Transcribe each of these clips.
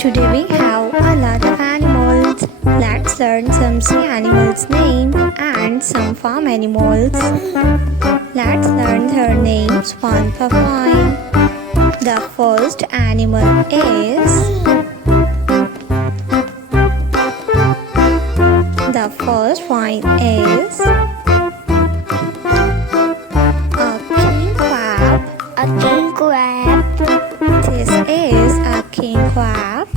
Today we have a lot of animals. Let's learn some sea animals' name and some farm animals. Let's learn their names one by one. The first animal is the first one is a king crab. A king crab. This is a king crab.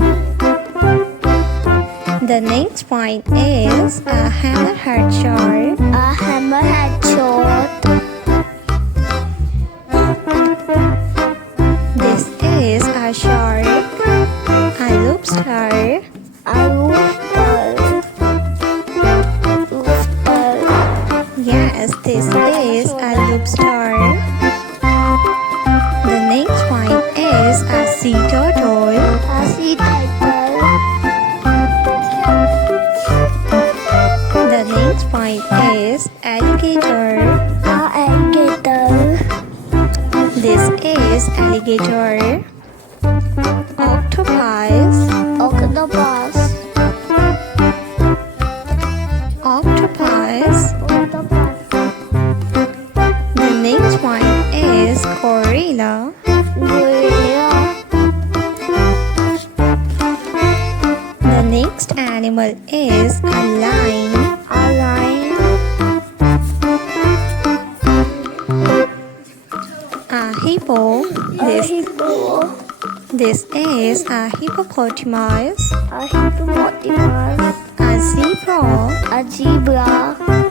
The next one is a hammerhead shark. A hammerhead shark. This is a shark. A lobster. A rooster. Yes, this is a lobster. The next one is a sea turtle. A sea turtle. The next one is alligator. A alligator. This is alligator. Octopus. Octopus. Octopus. Octopus. The next one is gorilla. Gorilla. The next animal is a lion. A lion. A hippo. A hippo. This is a hippopotamus. A hippopotamus. A zebra. A zebra.